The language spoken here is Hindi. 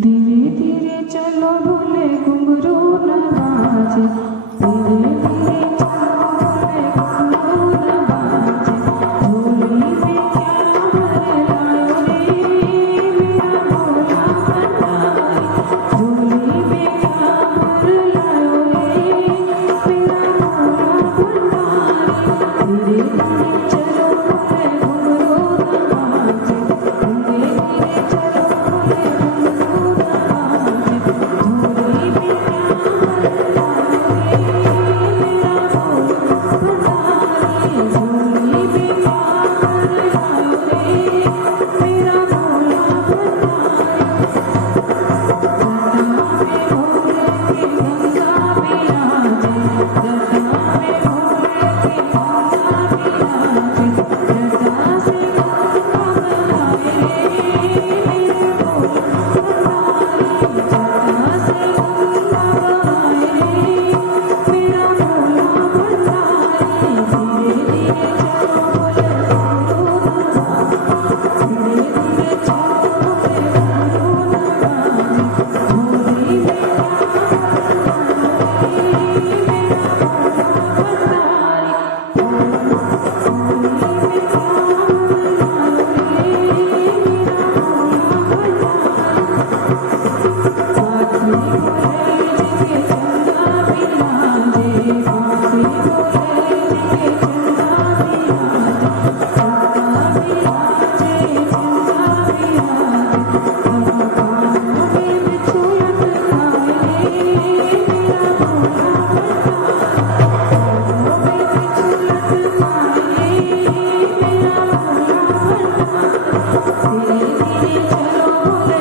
धीरे धीरे चलो भोले घुंघरू न बाजे, धीरे धीरे चलो भोले घुंघरू न बाजे। झोली में क्या भर लायो रे मेरा भोला भंडारी, झोली में क्या भर लायो रे मेरा भोला भंडारी। धीरे धीरे चलो भोले घुंघरू न बाजे, धीरे धीरे चलो भोले घुंघरू न बाजे। झोली में क्या भर लायो रे मेरा भोला भंडारी, झोली में क्या भर लायो रे मेरा भोला भंडारी। जटा में भोले के गंगा विराजे, जटा में भोले के गंगा विराजे। जटा से गंगा बहाए रे मेरे भोला भंडारी, जटा से गंगा बहाए रे मेरा भोला भंडारी। धीरे धीरे चलो भोले घुंघरू न बाजे, धीरे धीरे चलो भोले घुंघरू न बाजे। झोली में क्या भर लायो रे मेरा भोला भंडारी, झोली में क्या भर लायो रे मेरा भोला भंडारी। बांके भोले जी के चंदा विराजे, बांके भोले जी के चंदा विराजे। चंदा विराजे, चंदा विराजे। अब कानों में बिच्छू लटकाए रे मेरा भोला भंडारी, कानों में बिच्छू लटकाए रे मेरा भोला भंडारी। धीरे धीरे चलो भोले